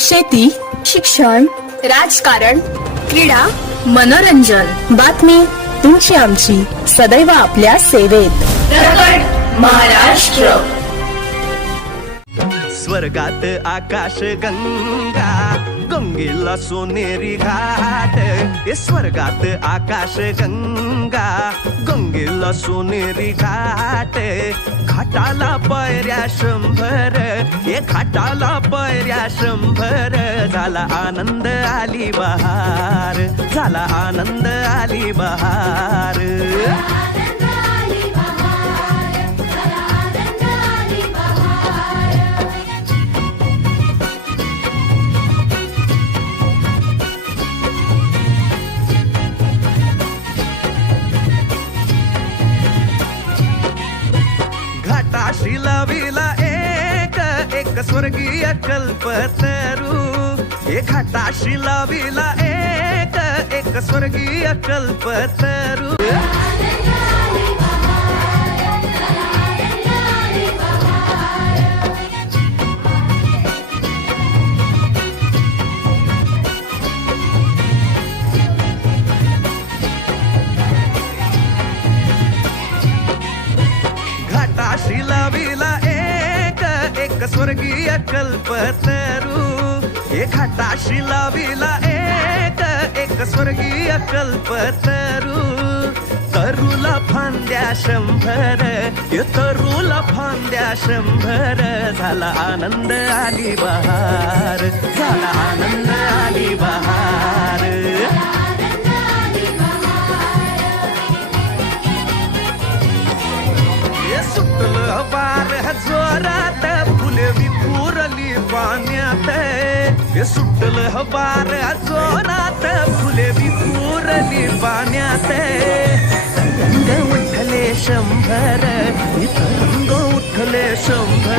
शेती, शिक्षण, राजकारण, क्रीडा, मनोरंजन, बातमी तुमची आमची सदैव आपल्या सेवेत. प्रकट महाराष्ट्र. स्वर्गात आकाश गंगा, गंगेला सोनेरी घाट. हे स्वर्गात आकाश गंगा, गंगेला सोनेरी घाट. घाटाला पायऱ्या 100, हे घाटाला पायऱ्या 100. झाला आनंद आली बहार, झाला आनंद आली बहार. घाटाशी लाविला एक स्वर्गीय कल्पतरू. हे घाटाशी लाविला एक स्वर्गीय कल्पतरू. घाटाशी लाविला एक स्वर्गीय कल्पतरू. हे घाटाशी लाविला एक स्वर्गीय कल्पतरू. तरुला फांद्या 100, हे तरुला फांद्या 100. झाला आनंद आली बहार, झाला आनंद आली बहार. सुटलं वार जोरात, फुले विखुरली पाण्यात. हे सुटलं वार जोरात, फुले विखुरली पाण्यात. रंग उठले 100, रंग उठले 100.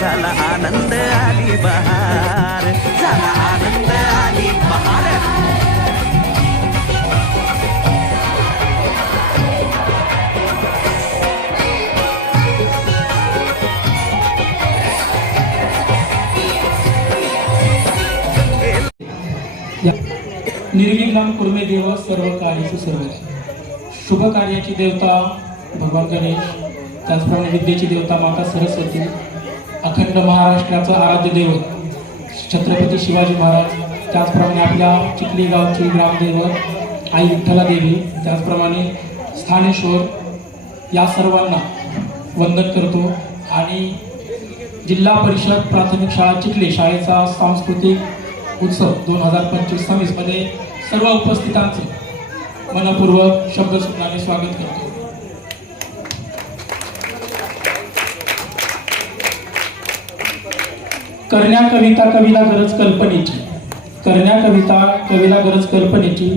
झाला आनंद आली बहार, झाला आनंद आली बहार. निर्विघ्नं कुर्मे देव सर्व कार्येषु सर्वदा. शुभ कार्याची देवता भगवान गणेश, त्याचप्रमाणे विद्येची देवता माता सरस्वती, अखंड महाराष्ट्राचं आराध्य दैवत छत्रपती शिवाजी महाराज, त्याचप्रमाणे आपल्या चिखली गावची ग्रामदैवत आई विठ्ठला देवी, त्याचप्रमाणे स्थानेश्वर, या सर्वांना वंदन करतो. आणि जिल्हा परिषद प्राथमिक शाळा चिखली शाळेचा सांस्कृतिक उत्सव 2025-26 मध्ये सर्व उपस्थितांचे मनपूर्वक शब्दसुमनाने स्वागत करतो. करण्या कविता कवीला गरज कल्पनेची, करण्या कविता कवीला गरज कल्पनेची,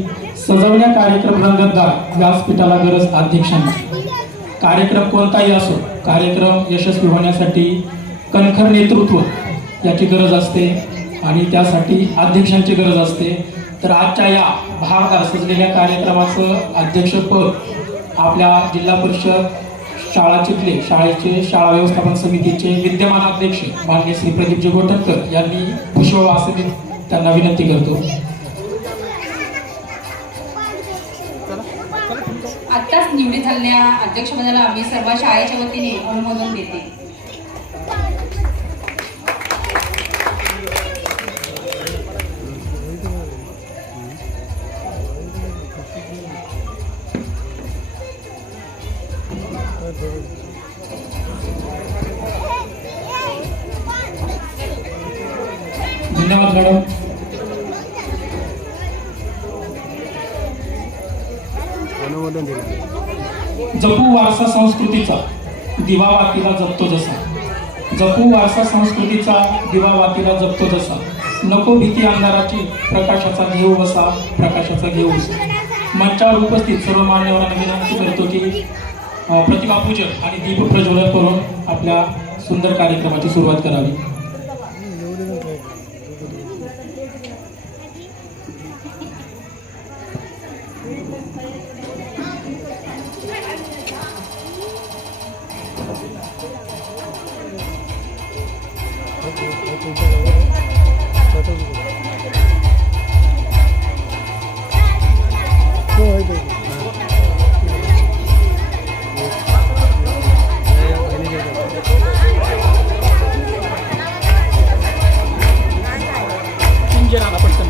सजवण्या कार्यक्रम रंगतदार, व्यासपीठाला गरज अध्यक्षांची. कार्यक्रम कोणताही असो, कार्यक्रम यशस्वी होण्यासाठी कणखर नेतृत्व याची गरज असते आणि त्यासाठी अध्यक्षांची गरज असते. तर आजच्या या बहारदार सजलेल्या कार्यक्रमाचं अध्यक्षपद आपल्या जिल्हा परिषद शाळा चिखली शाळेचे शाळा व्यवस्थापन समितीचे विद्यमान अध्यक्ष माननीय श्री प्रदीपजी गोटणकर यांनी भूषवावं असे मी त्यांना विनंती करतो. आत्ताच निवडी झालेल्या अध्यक्षपदाला आम्ही सर्व शाळेच्या वतीने अनुमोदन देते. धन्यवाद मॅडम. जपू वारसा संस्कृतीचा दिवा वातीला जपतो जसा, जपू वारसा संस्कृतीचा दिवा वातीला जपतो जसा. नको भीती अंधाराची, प्रकाशाचा घेऊ बसा, प्रकाशाचा घेऊ बसा. मंचावर उपस्थित सर्व मान्यवरांना विनंती करतो की प्रतिमा पूजन आणि दीप प्रज्वलन करून आपल्या सुंदर कार्यक्रमाची सुरुवात करावी. Thank you.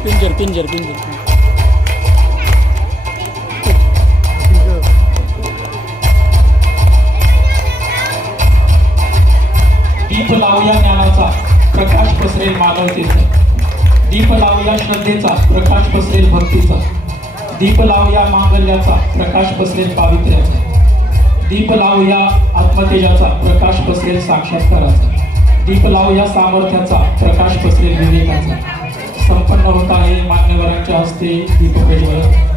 पिंजर दीप लावूया ज्ञानाचा प्रकाश पसरेल मानवतेचा, दीप लावूया श्रद्धेचा प्रकाश पसरेल भक्तीचा, दीप लावूया मांगल्याचा प्रकाश पसरेल पावित्र्याचा, दीप लावूया आत्मतेजाचा प्रकाश पसरेल साक्षात्काराचा, दीप लावूया सामर्थ्याचा प्रकाश पसरेल विवेकाचा. संपन्न होत आहे मान्यवरांच्या हस्ते दीप प्रज्वलन.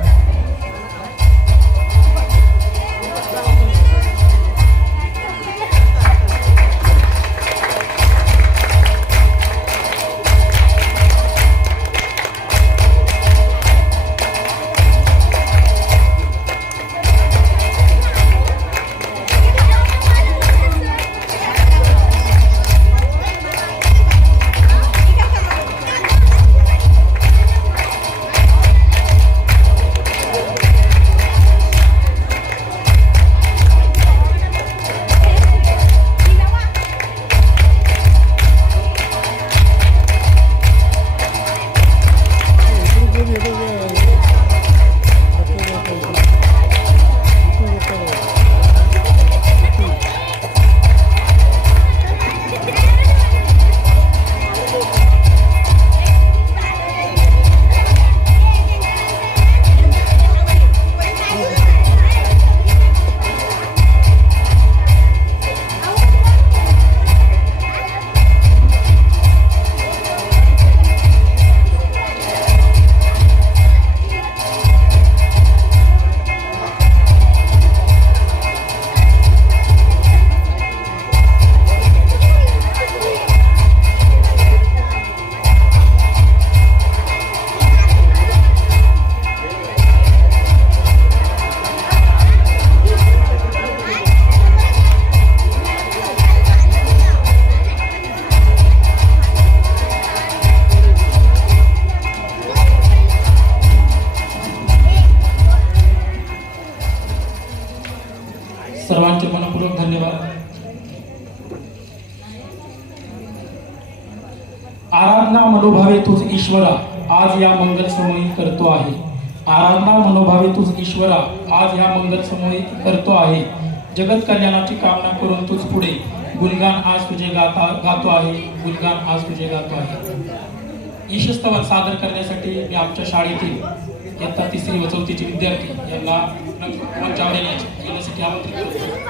सर्वांचे मनपूर्वक धन्यवाद. आराधना मनोभावे तुझ ईश्वरा आज या मंगल समयी करतो आहे. आराधना मनोभावे तुझ ईश्वरा आज या मंगल समयी करतो आहे. जगत कल्याणाची कामना करून तुझ पुढे गुणगान आज तुझे गातो आहे. गुणगान आज तुझे गातो आहे. ईशस्तवन सादर करण्यासाठी मी आमच्या शाळेतील इयत्ता 3री व 4थीचे विद्यार्थी यांना मंचावर येण्यासाठी आमंत्रित करतो.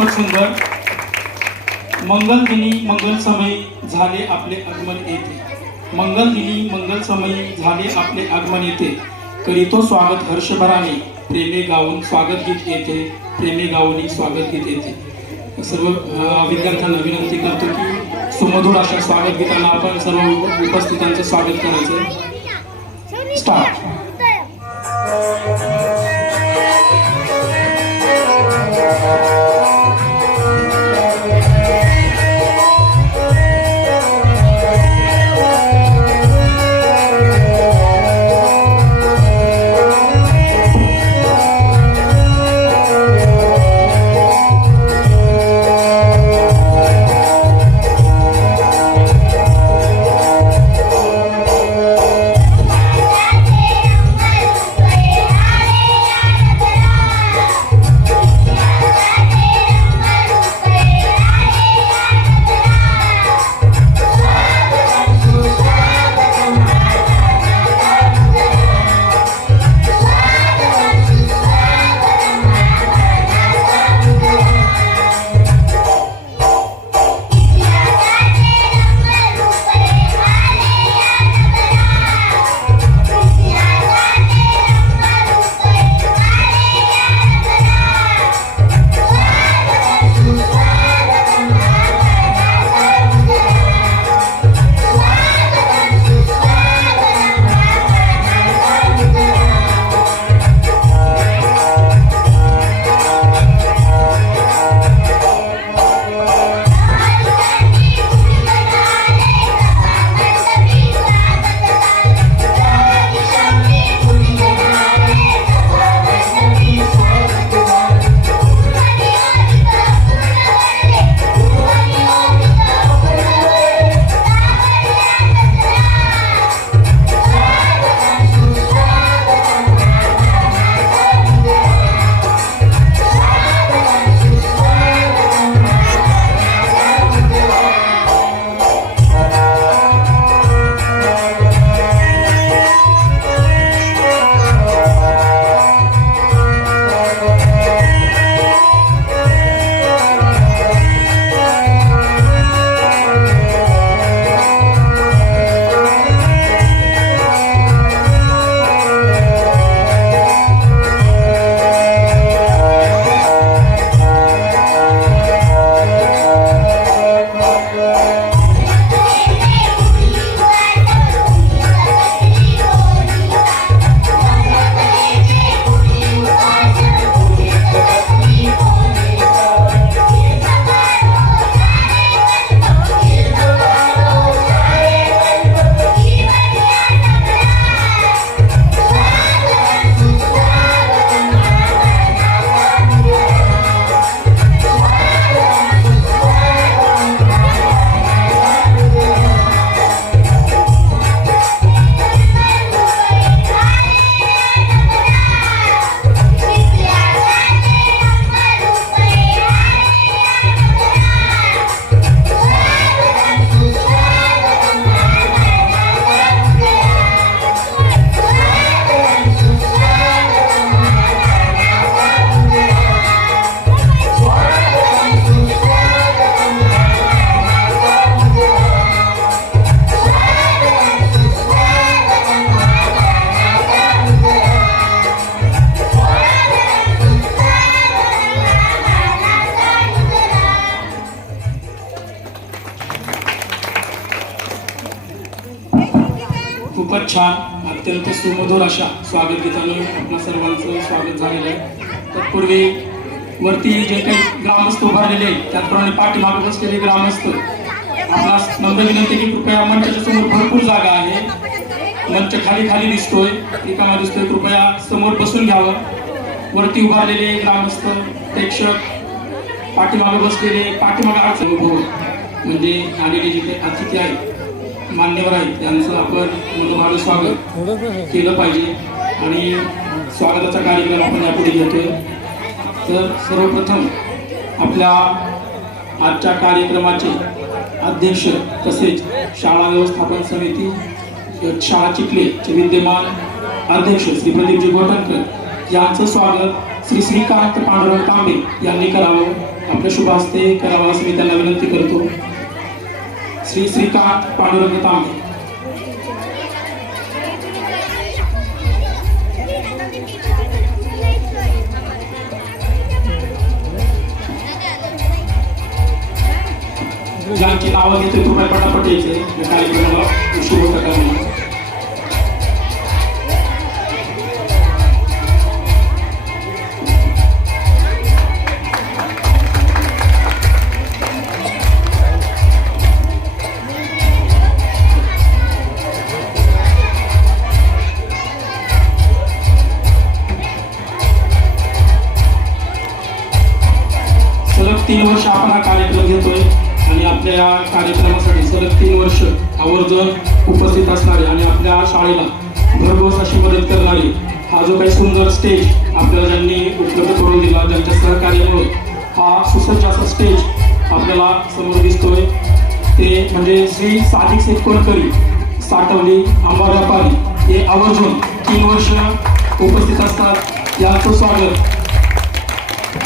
खूपच सुंदर. मंगल दिनी मंगल समय झाले आपले आगमन येते. मंगल दिनी मंगल समय झाले आपले आगमन येते. करीतो स्वागत हर्षभराने प्रेमे गाऊन स्वागत गीत येते. प्रेमे गाऊन स्वागत गीत येते. सर्व विद्यार्थ्यांना विनंती करतो की सुमधुर अशा स्वागत गीतांना आपण सर्व उपस्थितांचं स्वागत करायचं. स्टार्ट. खूपच छान, अत्यंत सुमधुर अशा स्वागत गीताने आपल्या सर्वांचं स्वागत झालेलं आहे. तत्पूर्वी वरती जे काही ग्रामस्थ उभारलेले आहेत त्याचप्रमाणे पाठीमागे बसलेले ग्रामस्थ, आपणास नम्र विनंती की कृपया मंचाच्या समोर भरपूर जागा आहे. मंच खाली खाली दिसतोय, रिकामा दिसतोय, कृपया समोर बसून घ्यावं. वरती उभारलेले ग्रामस्थ, प्रेक्षक, पाठीमागे बसलेले, पाठीमागे अडचण म्हणजे आलेले जे काही अतिथी आहेत, मान्यवर आहेत, त्यांचं आपण मनोभावे स्वागत केलं पाहिजे आणि स्वागताचा कार्यक्रम आपण यापुढे घेतोय. तर सर्वप्रथम आपल्या आजच्या कार्यक्रमाचे अध्यक्ष तसेच शाळा व्यवस्थापन समिती शाळा चिखलेचे विद्यमान अध्यक्ष श्री प्रदीपजी गोटनकर यांचं स्वागत श्री श्रीकांत पांडुरंग तांबे यांनी करावं. आपल्या शुभ हस्ते करावं असं मी त्यांना विनंती करतो. श्री श्रीकांत पांडुरंग तांबे. ज्यांची नावं घेते कृपया पटापट यायचे या कार्यक्रमाला शुभ प्रकार म्हणून. सलग 3 वर्ष आपण हा कार्यक्रम घेतोय आणि आपल्या या कार्यक्रमासाठी सलग 3 वर्ष आवर्जून उपस्थित असणारे आणि आपल्या शाळेला भरघोस अशी मदत करणारे हा जो काही सुंदर स्टेज आपल्याला ज्यांनी उपलब्ध करून दिला, ज्यांच्या सहकार्यामुळे हा सुसज्ज असा स्टेज आपल्याला समोर दिसतोय, ते म्हणजे श्री सादिक शेख कोणकरी साठवली आंबा व्यापारी. हे आवर्जून 3 वर्ष उपस्थित असतात. यांचं स्वागत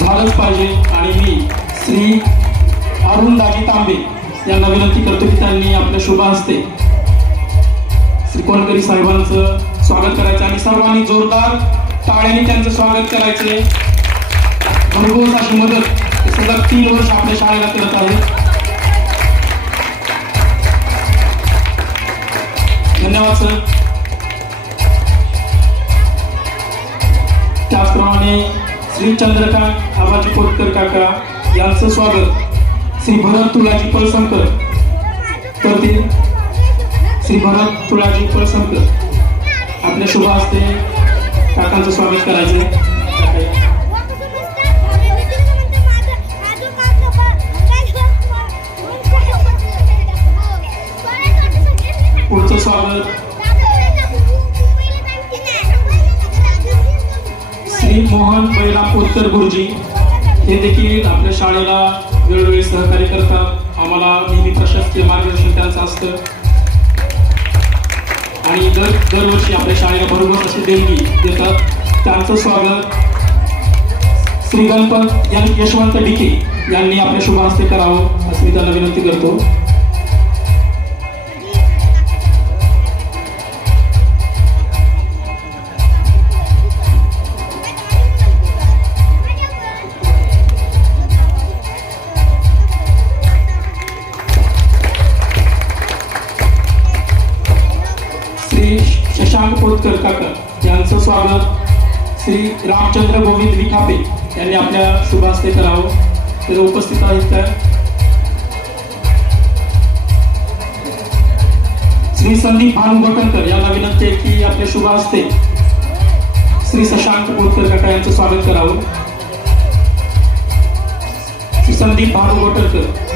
झालंच पाहिजे. आणि मी श्री अरुणदाजी तांबे यांना विनंती करतो की त्यांनी आपल्या शुभ हस्ते श्री कोणकरी साहेबांचं स्वागत करायचं आणि सर्वांनी जोरदार टाळ्यांनी त्यांचं स्वागत करायचे. भरघोस अशी मदत सलग 3 वर्ष आपल्या शाळेला करत आहे. धन्यवाद सर. त्याचप्रमाणे श्री चंद्रकांत आबाजी कोटकर काका यांचं स्वागत श्री भरत तुळाजी पळसमकर करतील. श्री भरत तुळाजी पळसमकर आपल्या शुभ हस्ते काकांचं स्वागत करायचं. पुढचं स्वागत श्री मोहन बैराम कोतकर गुरुजी. हे देखील आपल्या शाळेला वेळोवेळी सहकार्य करतात. आम्हाला नेहमी प्रशासकीय मार्गदर्शन त्यांचं असतं आणि दरवर्षी आपल्या शाळेला भरघोस अशी देणगी देतात. त्यांचं स्वागत श्री गणपत यशवंत डिके यांनी आपल्या शुभ हस्ते करावं असं मी त्यांना विनंती करतो. शशांक कोतकर काका यांचं स्वागत श्री रामचंद्र गोविंद विखापे यांनी आपल्या शुभ हस्ते करावं. ते उपस्थित आहेत का? श्री संदीप भानू गोटणकर यांना विनंती आहे की आपल्या शुभ हस्ते श्री शशांक कोतकर काका यांचं स्वागत करावं. श्री संदीप भानू गोटणकर.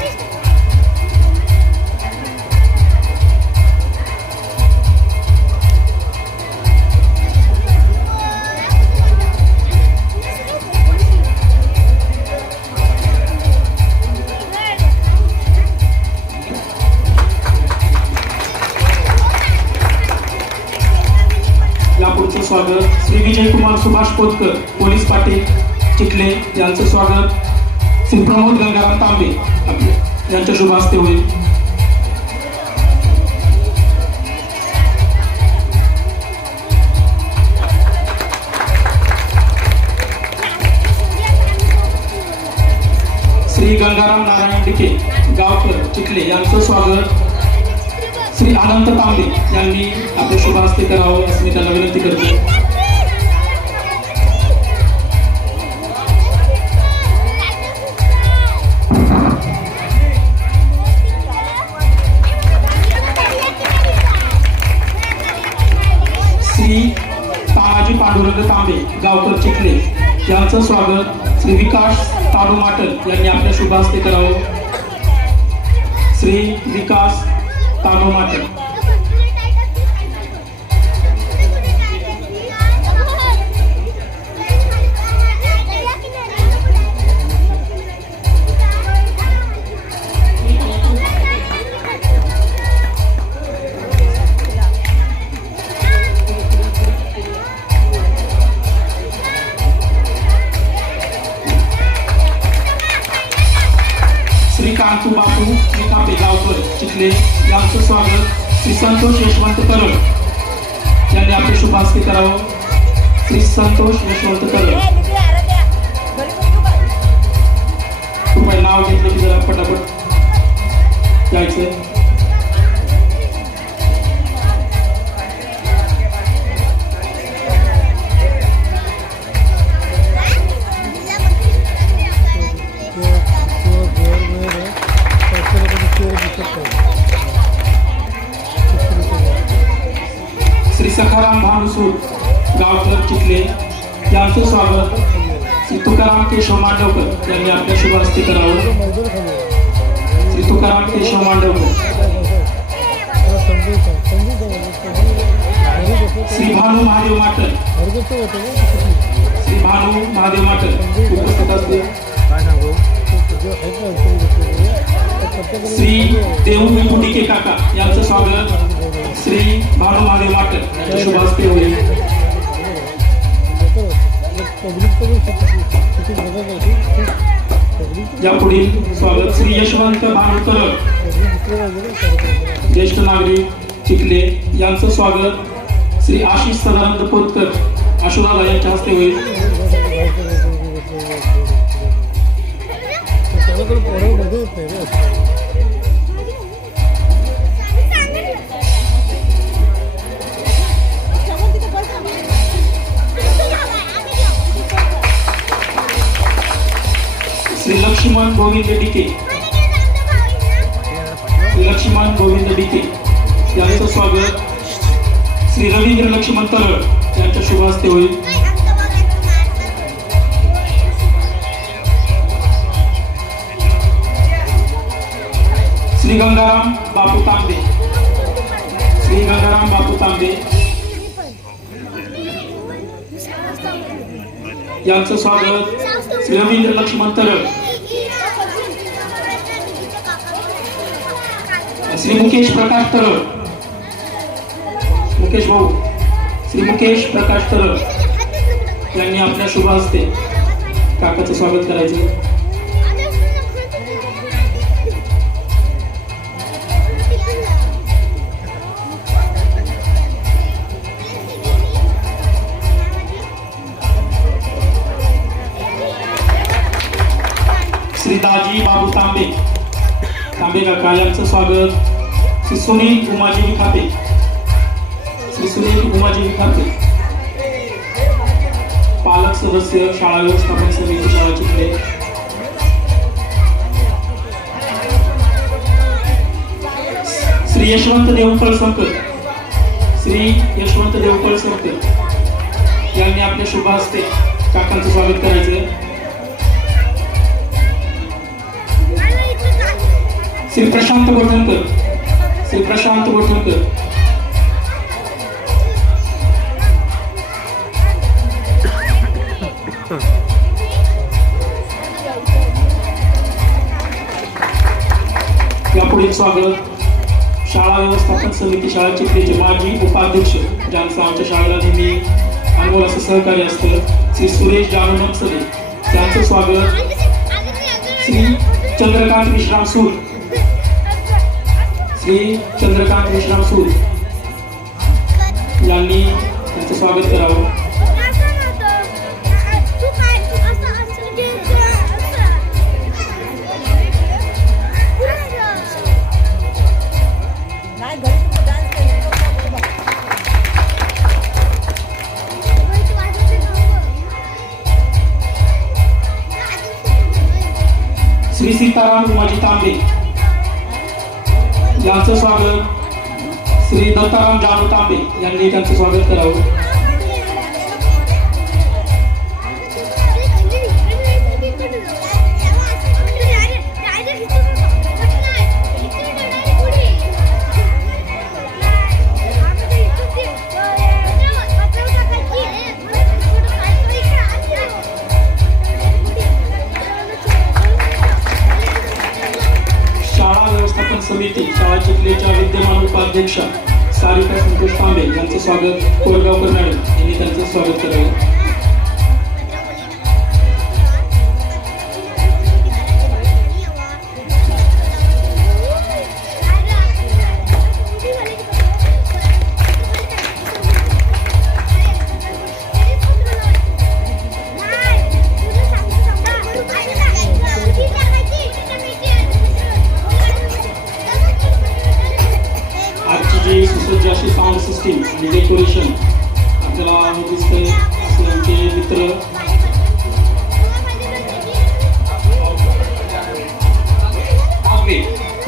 यापुढचं स्वागत श्री विजयकुमार सुभाष कोतकर पोलीस पाटील चिखले यांचं स्वागत श्री प्रमोद गंगाराम तांबे यांच्या शुभ हस्ते होईल. श्री गंगाराम नारायण डिके गावकर चिखले यांचं स्वागत श्री अनंत तांबे यांनी आपले शुभ हस्ते करावं असं मी त्यांना विनंती करतो. श्री तानाजी पांडुरंग तांबे गावकर चिखले यांचं स्वागत श्री विकास ताडू माटल यांनी आपल्या शुभ हस्ते करावं. श्री विकास ताडू माटल. कांतू बापू निकापे गावकर चिखले यांचं स्वागत श्री संतोष यशवंत करड यांनी आपले शुभ हस्ते करावं. श्री संतोष यशवंत करड कृपया नाव घेतलं की जरा पटापट जायचं. श्री सखाराम भानुसूर गावकर चिखले यांचं स्वागत श्री तुकाराम केशव मांडवकर यांनी आपल्या शुभ हस्ते करावं. श्री तुकाराम केशव मांडवकर. श्री भानू महादेव माटर. श्री भानू महादेव माटर उपस्थित असते. श्री देऊ विपुटिके काका यांचं स्वागत श्री भानू महादेव माटर यांच्या शुभ हस्ते होईल. यापुढील स्वागत श्री यशवंत भानुकर ज्येष्ठ नागरिक चिखले यांचं स्वागत श्री आशिष सदानंद पोतकर आशुदादा यांच्या हस्ते होईल. श्री लक्ष्मण गोविंद डिके. श्री लक्ष्मण गोविंद डिके यांचं स्वागत श्री रवींद्र लक्ष्मण तरड यांच्या शुभ हस्ते होईल. श्री गंगाराम बापू तांबे. श्री गंगाराम बापू तांबे यांचं स्वागत श्री रवींद्र लक्ष्मण तरड. श्री मुकेश प्रकाश तरड. मुकेश भाऊ श्री मुकेश प्रकाश तरड यांनी आपल्या शुभ हस्ते काकाचं स्वागत करायचं. श्री दाजी बाबू तांबे तांबे काका यांचं स्वागत श्री सुनील उमाजी विखाते. श्री सुनील उमाजी विखाते पालक सदस्य शाळा व्यवस्थापन समिती शाळा चिखले. श्री यशवंत देवकळ संकर. श्री यशवंत देवकळ संकर यांनी आपल्या शुभ हस्ते काकांचं स्वागत करायचं. श्री प्रशांत गोठणकर. श्री प्रशांत गोठणकर यापुढील स्वागत शाळा व्यवस्थापन समिती शाळा चिखलीचे माजी उपाध्यक्ष ज्यांचं आमच्या शाळेला नेहमी अनमोल असं सहकार्य असतं श्री सुरेश जानू मनसले त्यांचं स्वागत श्री चंद्रकांत विश्राम सूर. श्री चंद्रकांत विश्राम सूर यांनी त्यांचं स्वागत करावं. श्री सीताराम उमाजी तांबे यांचं स्वागत श्री दत्ताराम जानू तांबे यांनी त्यांचं स्वागत करावं. समिती शाळा चिखलेच्या विद्यमान उपाध्यक्षा सारिका संतोष तांबे यांचं स्वागत कोरगावकर मॅडम यांनी त्यांचं स्वागत करावं.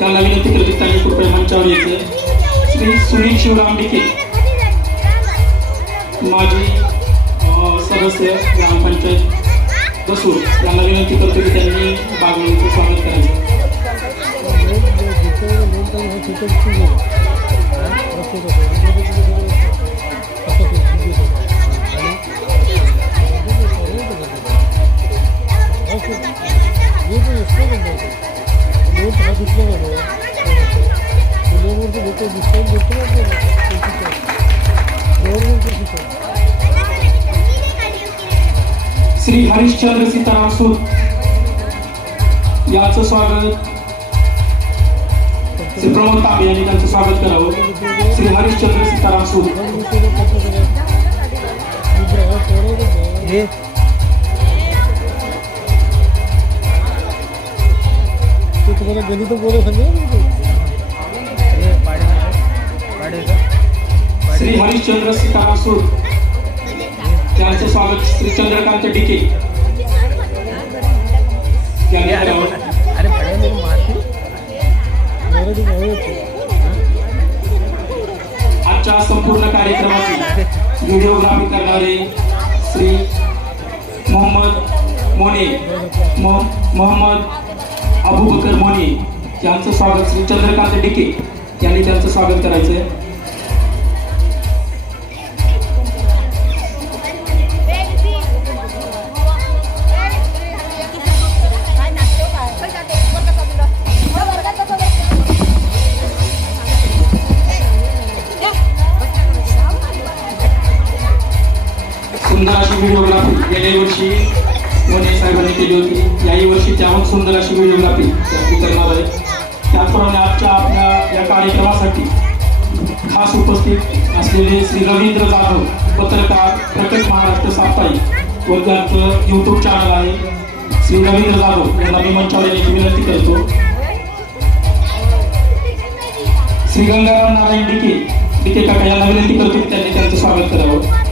त्यांना विनंती करते त्यांनी कृपया मंचावर यायचं. श्री सुनील शिवराम डिके माजी सदस्य ग्रामपंचायत बसूर यांना विनंती करतो की त्यांनी बागवानीचं स्वागत करायचं. श्री हरिश्चंद्र सीताराम सूद यांचं स्वागत श्री प्रमोद तांबे यांनी त्यांचं स्वागत करावं. श्री हरिश्चंद्र सीताराम सूद तुम्हाला गणित बोलत श्री हरिश्चंद्र सीताराम सूद यांचं स्वागत श्री चंद्रकांत डिके यांनी करावं. आजच्या संपूर्ण कार्यक्रमाची व्हिडिओग्राफी करणारे श्री मोहम्मद अबूबकर मोने यांचं स्वागत श्री चंद्रकांत डिके यांनी त्यांचं स्वागत करायचं आहे. सुंदर अशी व्हिडिओग्राफी गेल्या वर्षी मोने साहेबांनी केली होती. याही वर्षी त्याहून सुंदर अशी व्हिडिओग्राफी करणार आहे. त्याचप्रमाणे आजच्या आपल्या या कार्यक्रमासाठी खास उपस्थित असलेले श्री रवींद्र जाधव पत्रकार प्रकट महाराष्ट्र साप्ताहिक व त्यांचं यूट्यूब चॅनल आहे. श्री रवींद्र जाधव यांना मी मंचावर येण्याची विनंती करतो. श्री गंगाराम नारायण डिके काका यांना विनंती करतो की त्यांनी त्यांचं स्वागत करावं.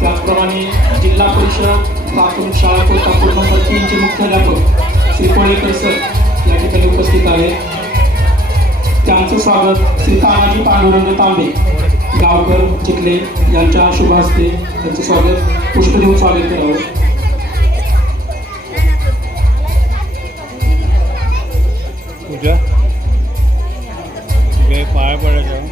त्याचप्रमाणे जिल्हा परिषद प्राथमिक शाळा कोल्हापूर नंबर 3 चे मुख्याध्यापक श्री कोळेकर सर या ठिकाणी उपस्थित आहेत. त्यांचं स्वागत श्री तानाजी पांडुरंग तांबे गावकर चिखले यांच्या शुभ हस्ते त्यांचं स्वागत पुष्प देऊन स्वागत करावं. पूजा पाया पडायचं.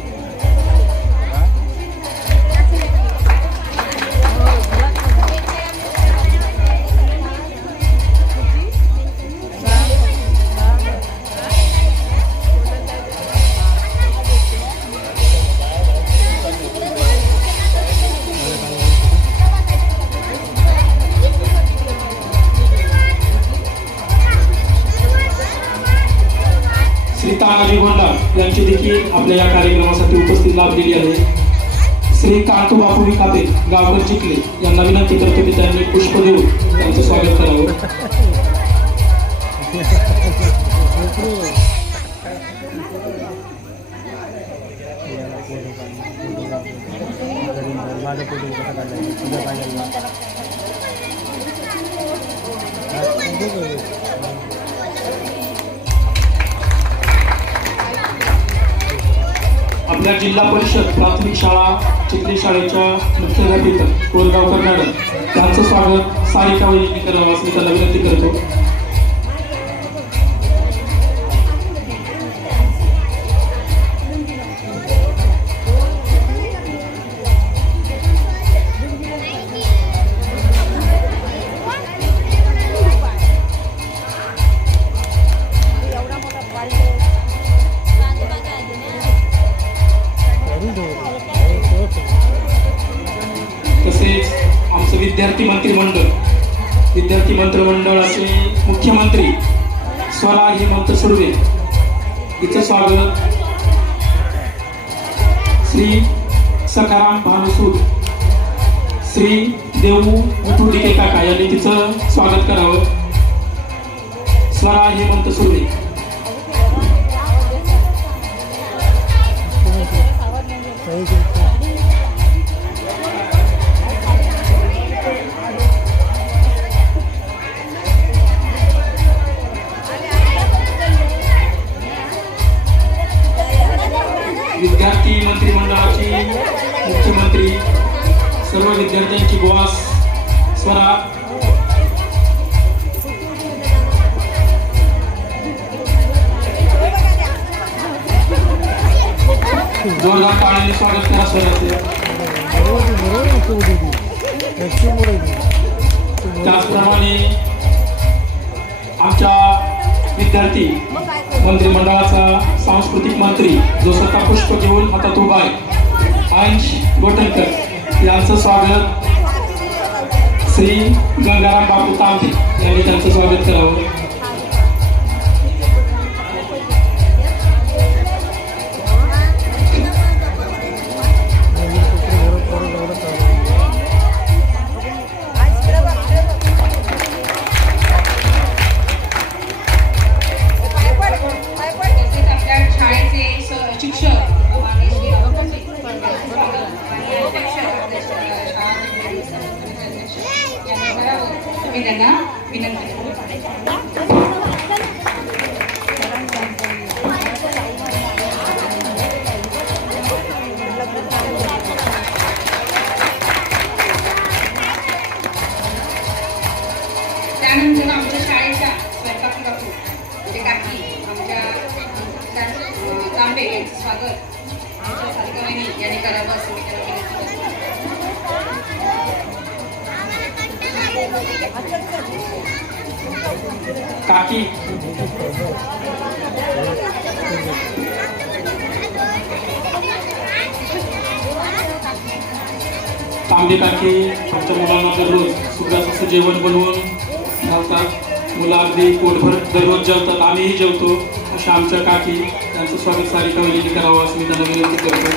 श्री तानाजी गोंडार यांची देखील आपल्या या कार्यक्रमासाठी उपस्थित लाभलेली आहे. श्री कांतू बापू विखाते गावकर चिखले यांना विनंती करतो की त्यांनी पुष्प देऊन त्यांचं स्वागत करावं. आपल्या जिल्हा परिषद प्राथमिक शाळा चिखली शाळेच्या मुख्याध्यापिका कोरगावकर मॅडम त्यांचं स्वागत सारिका वहिनी करावं असं मी त्यांना विनंती करतो. तसेच आमचं विद्यार्थी मंत्रिमंडळाचे मुख्यमंत्री स्वरा हेमंत सुर्वे हिचं स्वागत श्री सखाराम भानुसूद श्री देऊ विठू डिके काका यांनी तिचं स्वागत करावं. स्वरा हेमंत सुर्वे. विद्यार्थी मंत्रिमंडळाची मुख्यमंत्री, सर्व विद्यार्थ्यांची बॉस स्वरा. जोरदार टाळ्यांनी स्वागत करा स्वराचे. त्याचप्रमाणे आमच्या विद्यार्थी मंत्रिमंडळाचा सांस्कृतिक मंत्री जो स्वतः पुष्प घेऊन हातात उभा आहे, अंश गोटनकर यांचं स्वागत श्री गंगाराम बापू तांबे यांनी त्यांचं स्वागत करावं. तसेच आपल्या शाळेचे शिक्षक आणि श्री अवकाशी आणि अध्यक्ष आपल्या शाळा यांनी करावं, तुम्ही त्यांना विनंती करू. त्यानंतर आमच्या शाळेच्या स्वयंपाकी काकू म्हणजे काकी आमच्या तांबे यांचं स्वागत आमच्या सारिका वहिनी यांनी करावं असं मी त्यांना काकी तांबे काकी आमच्या मुलांना दररोज सुखाचं असं जेवण बनवून घालतात. मुलं अगदी पोटभर दररोज जेवतात, आम्हीही जेवतो. अशा आमच्या काकी त्यांचं स्वागत सारिका वहिनींनी करावं असं मी त्यांना विनंती करतो.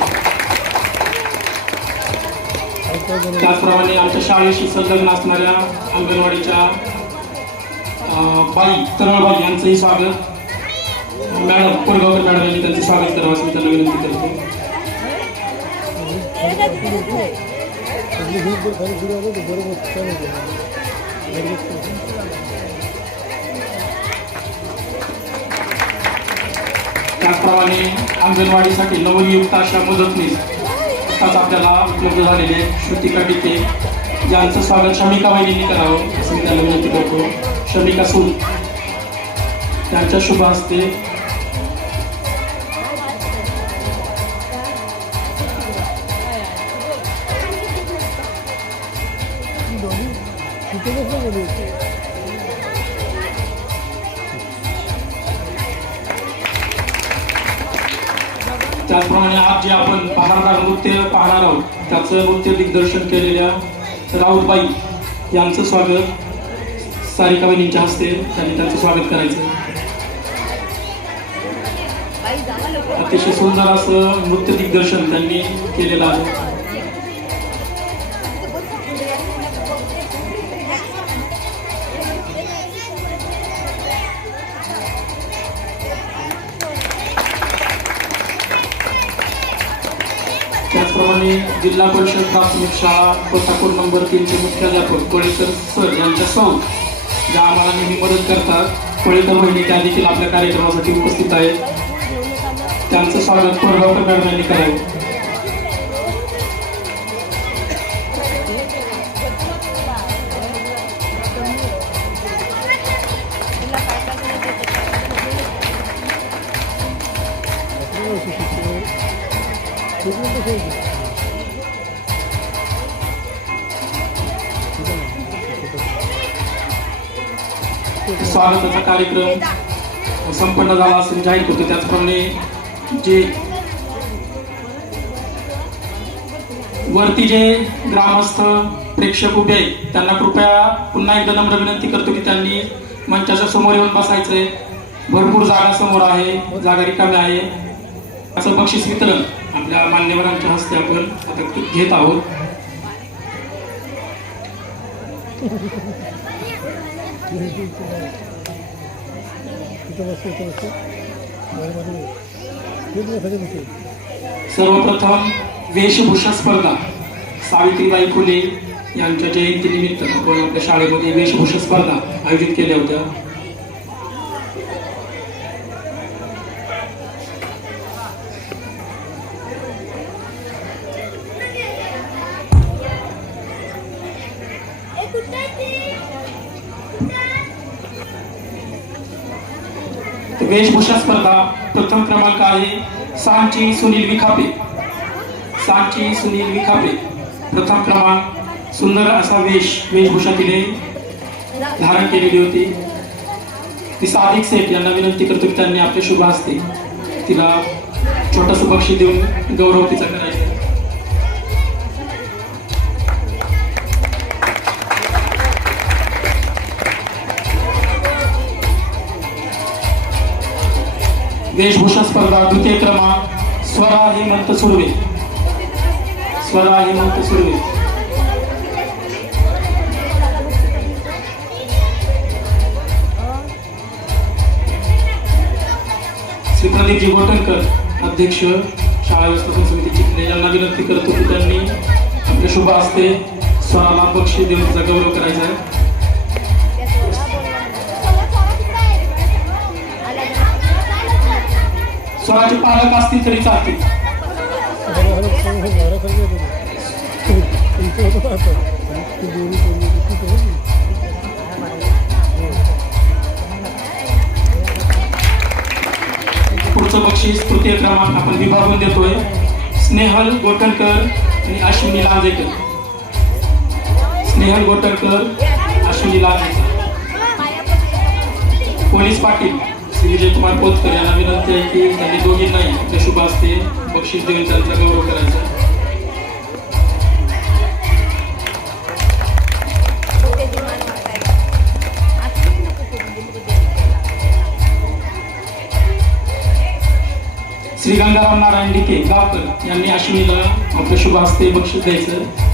त्याचप्रमाणे आमच्या शाळेशी संलग्न असणाऱ्या अंगणवाडीच्या बाई तरळबाई यांचंही स्वागत मॅडम कोरगावकर मॅडम यांनी त्यांचं स्वागत करावं असं मी त्यांना विनंती करतो. त्याचप्रमाणे अंगणवाडीसाठी नवनियुक्त अशा मदतनीस आताच आपल्याला उपलब्ध झालेले श्रुतिका टिके यांचं स्वागत शमिका वहिनींनी करावं असं मी त्यांना विनंती करतो. शमिका सूद त्यांच्या शुभ हस्ते त्याचप्रमाणे आज जे आपण बहारदार नृत्य पाहणार आहोत त्याचं नृत्य दिग्दर्शन केलेल्या राऊतबाई यांचं स्वागत सारिका वहिनींच्या हस्ते त्यांनी त्यांचं स्वागत करायचं. अतिशय सुंदर असं नृत्य दिग्दर्शन त्यांनी केलेलं आहे. त्याचप्रमाणे जिल्हा परिषद प्राथमिक शाळा कोल्हापूर नंबर 3 चे मुख्याध्यापक कोळेकर सर यांच्या सौ ज्या आम्हाला नेहमी मदत करतात, कोळेकर वहिनी त्या देखील आपल्या कार्यक्रमासाठी उपस्थित आहेत. त्यांचं स्वागत कोरगावकर मॅडम यांनी करावं. स्वागताचा कार्यक्रम संपन्न झाला असं जाहीर करतो. त्याचप्रमाणे जे वरती जे ग्रामस्थ प्रेक्षक उभे आहेत त्यांना कृपया पुन्हा एकदा नम्र विनंती करतो की त्यांनी मंचाच्या समोर येऊन बसायचंय. भरपूर जागा समोर आहे, जागा रिकामी आहे. असं बक्षीस वितरण आपल्या मान्यवरांच्या हस्ते आपण आता घेत आहोत. सर्वप्रथम वेशभूषा स्पर्धा सावित्रीबाई फुले यांच्या जयंतीनिमित्त आपण आपल्या शाळेमध्ये वेशभूषा स्पर्धा आयोजित केल्या होत्या. वेशभूषा स्पर्धा प्रथम क्रमांक आहे सांची सुनील विखापे. सांची सुनील विखापे प्रथम क्रमांक. सुंदर असा वेशभूषा तिने धारण केलेली होती. ती सादिक सेठ यांना विनंती करतो की त्यांनी आपल्या शुभ हस्ते तिला छोटस बक्षीस देऊन गौरव तिचा करायचा. वेशभूषा स्पर्धा द्वितीय क्रमांक स्वरा हेमंत सुर्वे. स्वरा हेमंत सुर्वे श्री प्रदीपजी गोटणकर अध्यक्ष शाळा व्यवस्थापन समिती चिखले यांना विनंती करतो की त्यांनी आपल्या शुभ हस्ते स्वराला बक्षीस देऊन तिचा गौरव करायचा आहे. स्वराचे पालक असतील तरी चालतील. पुढचं बक्षीस तृतीय क्रमांक आपण विभागून देतोय. स्नेहल गोटणकर आणि अश्विनी लांजेकर. स्नेहल गोटणकर अश्विनी लांजेकर. पोलीस पाटील श्री विजय कुमार पोतकर यांना विनंती आहे की त्यांनी दोघींनाही आपल्या शुभ हस्ते बक्षीस देऊन त्यांचा गौरव करायचा. श्री गंगाराम नारायण डिके गावकर यांनी अश्विनीला आपल्या शुभ हस्ते बक्षीस द्यायचं.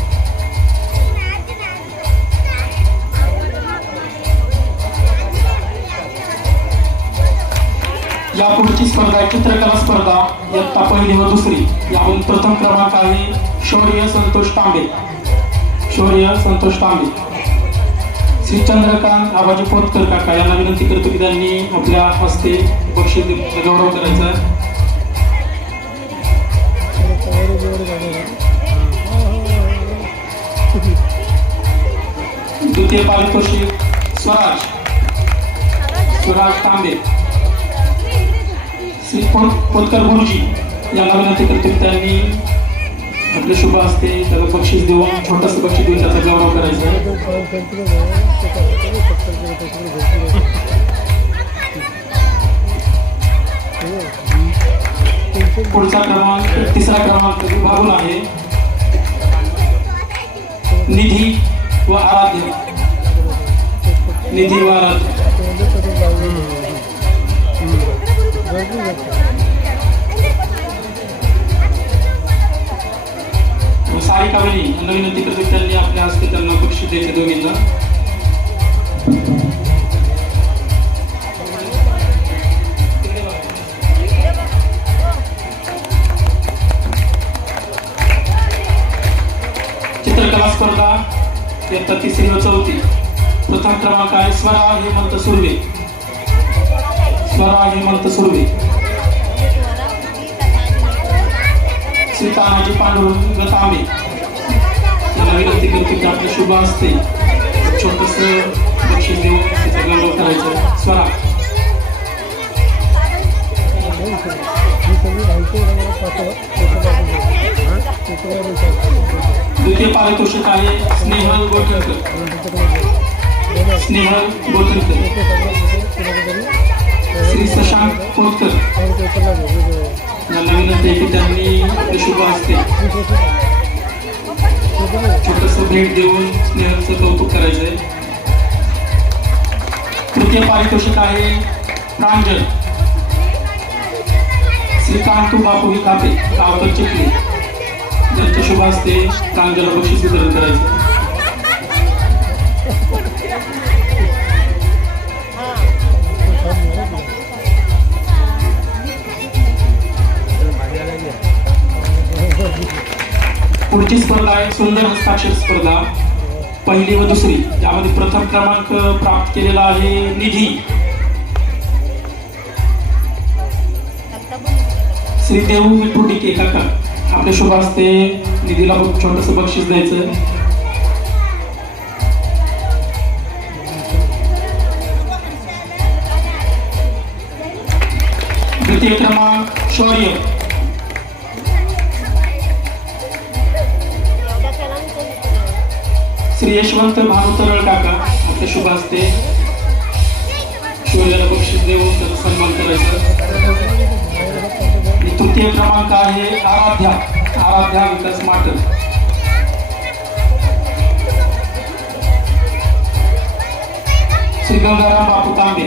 या पुढची स्पर्धा आहे चित्रकला स्पर्धा इयत्ता पहिली व दुसरी. याहून प्रथम क्रमांक आहे शौर्य संतोष तांबे. शौर्य संतोष तांबे. श्री चंद्रकांत आबाजी पोतकर काका यांना विनंती करतो की त्यांनी आपल्या हस्ते बक्षीस देऊन गौरव करायचा आहे. द्वितीय पारितोषिक स्वराज तांबे. श्री पोतकर गुरुजी यांना विनंती करतो की त्यांनी आपल्या शुभ हस्ते त्याला बक्षीस देऊन छोटंसं बक्षीस देऊन त्याचा गौरव करायचा आहे. पुढचा क्रमांक तिसरा क्रमांक विभागून आहे निधी व आराध्य. निधी व आराध्य. सारिका बहिणी यांना विनंती करतो त्यांनी आपल्या हस्ते त्यांना बक्षीस द्यायचे दोघींना. चित्रकला स्पर्धा इयत्ता तिसरी व चौथी. प्रथम क्रमांक आहे स्वरा हेमंत सुर्वे. स्वरा हेमंत सुर्वे. श्री तानाजी पांडुरंग तांबे यांना विनंती करतो की आपल्या शुभ हस्ते छोटस बक्षीस देऊन त्याचा गौरव करायचा. स्वरा. द्वितीय पारितोषिक आहे स्नेहल गोटणकर. स्नेहल गोटणकर. श्री शशांक पोतकर यांना विनंती आहे की त्यांनी आपल्या शुभ हस्ते छोटस भेट देऊन स्नेहलचं कौतुक करायचंय. तृतीय पारितोषिक आहे प्रांजल. श्रीकांतू बापू विखापे गावकर चिखली यांच्या शुभ हस्ते प्रांजल बक्षीस वितरण करायचं. पुढची स्पर्धा आहे सुंदर हस्ताक्षर स्पर्धा, पहिली व दुसरी. यामध्ये प्रथम क्रमांक प्राप्त केलेला आहे निधी. श्री देऊ विठू टिके काका, आपल्या शुभ हस्ते निधीला छोटस बक्षीस द्यायचं. द्वितीय क्रमांक शौर्य. श्री यशवंत भानुतरळ काका, आपल्या शुभ हस्ते शौर्याला बक्षीस देऊन त्याचा सन्मान करायचा. तृतीय क्रमांक आहे आराध्या विकास माटर. श्री गंगाराम बापू तांबे,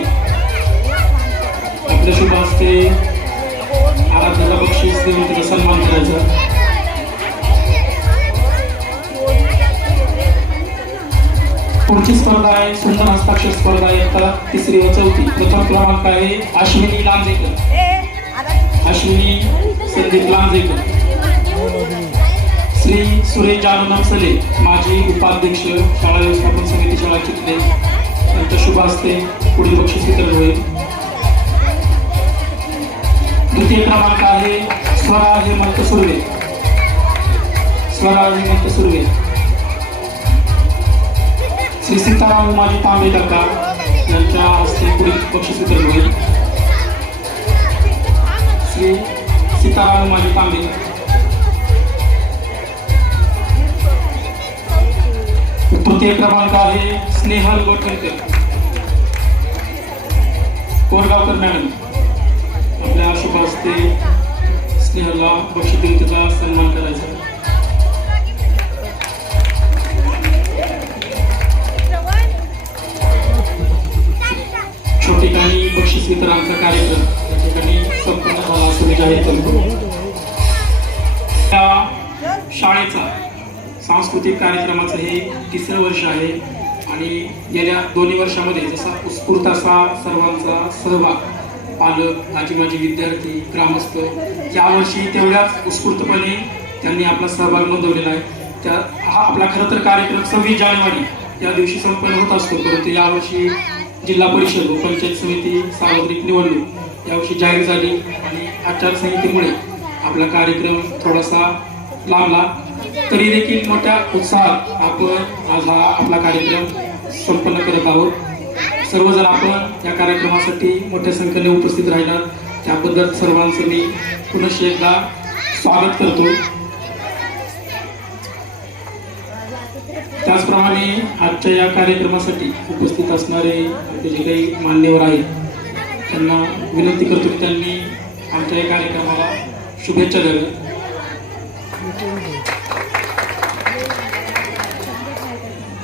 आपल्या शुभ हस्ते आराध्याला बक्षीस देऊन त्याचा सन्मान करायचा. पुढची स्पर्धा आहे सुंदर हस्ताक्षर स्पर्धा आहे तिसरी व चौथी. प्रथम क्रमांक आहे अश्विनी लांजेकर, अश्विनी संदीप लांजेकर. श्री सुरेश जानू नवसले, माजी उपाध्यक्ष शाळा व्यवस्थापन समिती शाळा चिखले, त्यांच्या शुभ हस्ते पुढील बक्षीस वितरण होईल. द्वितीय क्रमांक आहे स्वरा हेमंत सुर्वे, स्वरा हेमंत सुर्वे. श्री सीताराम उमाजी तांबे काका, यांच्या हस्ते पुढील बक्षीस वितरण होईल. श्री सीताराम उमाजी तांबे. तृतीय क्रमांक आहे स्नेहल गोठणकर, कोरगावकर मॅडम, आपल्या शुभ हस्ते स्नेहलला बक्षीस देऊन त्याचा सन्मान करायचा. ठिकाणी बक्षीस वितरणाचा कार्यक्रम या ठिकाणी संपन्न झाला असं मी जाहीर करतो. त्या शाळेचा सांस्कृतिक कार्यक्रमाचं हे तिसरं वर्ष आहे आणि गेल्या दोन्ही वर्षामध्ये जसा उत्स्फूर्त असा सर्वांचा सहभाग, पालक, आजी माजी विद्यार्थी, ग्रामस्थ, यावर्षी तेवढ्याच उत्स्फूर्तपणे त्यांनी आपला सहभाग नोंदवलेला आहे. हा आपला खरं तर कार्यक्रम 26 जानेवारी या दिवशी संपन्न होत असतो, परंतु यावर्षी जिल्हा परिषद व पंचायत समिती सार्वत्रिक निवडणूक यावर्षी जाहीर झाली आणि आचारसंहितेमुळे आपला कार्यक्रम थोडासा लांबला. तरी देखील मोठ्या उत्साहात आपण आज हा आपला कार्यक्रम संपन्न करत आहोत. सर्वजण आपण या कार्यक्रमासाठी मोठ्या संख्येने उपस्थित राहिलात त्याबद्दल सर्वांचं मी पुनश्च एकदा स्वागत करतो. त्याचप्रमाणे आजच्या या कार्यक्रमासाठी उपस्थित असणारे आपले जे काही मान्यवर आहेत त्यांना विनंती करतो की त्यांनी आमच्या या कार्यक्रमाला शुभेच्छा द्याव्या.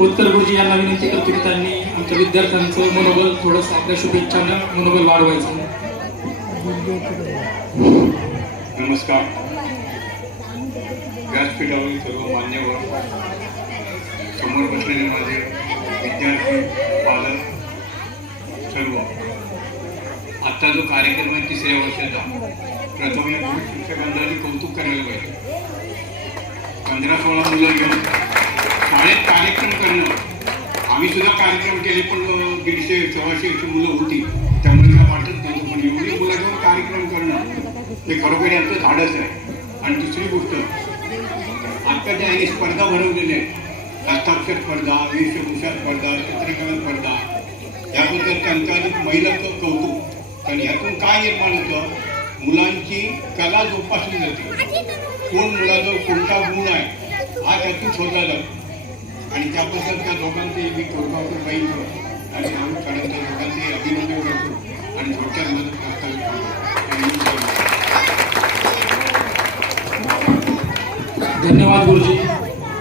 उत्तर गुरुजी यांना विनंती करतो की त्यांनी आमच्या विद्यार्थ्यांचं मनोबल थोडंसं आपल्या शुभेच्छानं मनोबल वाढवायचं. नमस्कार. व्यासपीठावरील सर्व मान्यवर, समोर बसलेले माझे विद्यार्थी, पालक, सर्व. आत्ता जो कार्यक्रम आहे तिसऱ्या वर्षाचा, प्रथम या शिक्षकांनी कौतुक करायला पाहिजे. 15-16 मुलं घेऊन शाळेत कार्यक्रम करणं, आम्ही सुद्धा कार्यक्रम केले पण 150-100 मुलं होती त्यामुळे मला वाटत नव्हतं, पण एवढी मुलं घेऊन कार्यक्रम करणं हे खरोखर यांचं धाडस आहे. आणि दुसरी गोष्ट, आत्ता ज्या यांनी स्पर्धा भरवलेल्या आहेत, हस्ताक्षर स्पर्धा, वेशभूषा स्पर्धा, चित्रीकरण स्पर्धा, याबद्दल त्यांचं अधिक महिलांचं कौतुक. कारण ह्यातून काय निर्माण होतं, मुलांची कला जोपासली जाते. कोण मुलाजवळ कोणता गुण आहे हा त्यातून शोधला जातो आणि त्याबद्दल त्या दोघांचे मी कोरगावकर बाई आणि आम्ही काढायच्या दोघांचे अभिनंदन करतो आणि थोडक्यात मदत करता. धन्यवाद गुरुजी.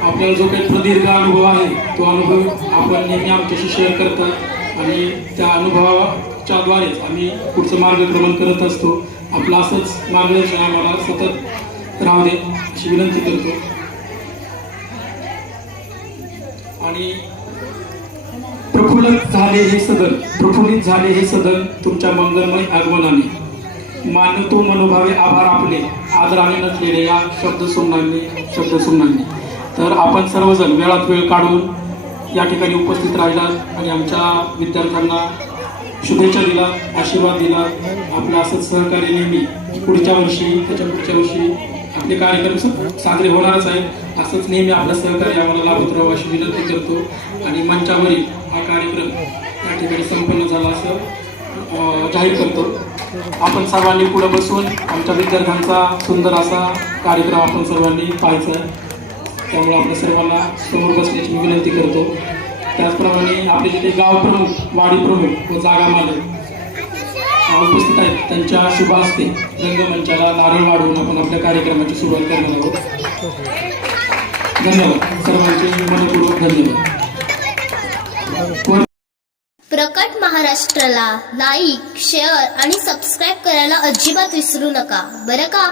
आपल्याला जो काही प्रदीर्घ अनुभव आहे तो अनुभव आपण नेहमी आमच्याशी शेअर करतात आणि त्या अनुभवाच्याद्वारेच आम्ही पुढचं मार्गक्रमण करत असतो. आपलं असंच मार्गदर्शन आम्हाला सतत राहू दे अशी विनंती करतो. आणि प्रफुल्लित झाले हे सदन तुमच्या मंगलमय आगमनाने. मानतो मनोभावे आभार आपले, आदराने नसलेले या शब्द सुमनांनी तर आपण सर्वजण वेळात वेळ काढून या ठिकाणी उपस्थित राहिलात आणि आमच्या विद्यार्थ्यांना शुभेच्छा दिला, आशीर्वाद दिला. आपलं असंच सहकार्य नेहमी पुढच्या वर्षी, त्याच्या पुढच्या वर्षी आपले कार्यक्रम साजरे होणारच आहेत. असंच नेहमी आपलं सहकार्य आम्हाला लाभत राहावं अशी विनंती करतो. आणि मंचावरील हा कार्यक्रम या ठिकाणी संपन्न झाला असं जाहीर करतो. आपण सर्वांनी पुढे बसून आमच्या विद्यार्थ्यांचा सुंदर असा कार्यक्रम आपण सर्वांनी पाहायचा आहे. त्यामुळे आपल्या सर्वांना समोर बसण्याची विनंती करतो. त्याचप्रमाणे आपले जिथे गाव प्रमुख, वाडी प्रमुख व जागा मालक उपस्थित आहेत, त्यांच्या शुभ हस्ते रंगमंचाला नारळ वाढवून आपण आपल्या कार्यक्रमाची सुरुवात करणार आहोत. धन्यवाद सर्वांचे मनपूर्वक धन्यवाद. प्रकट महाराष्ट्राला लाईक, शेअर आणि सबस्क्राईब करायला अजिबात विसरू नका बरं का.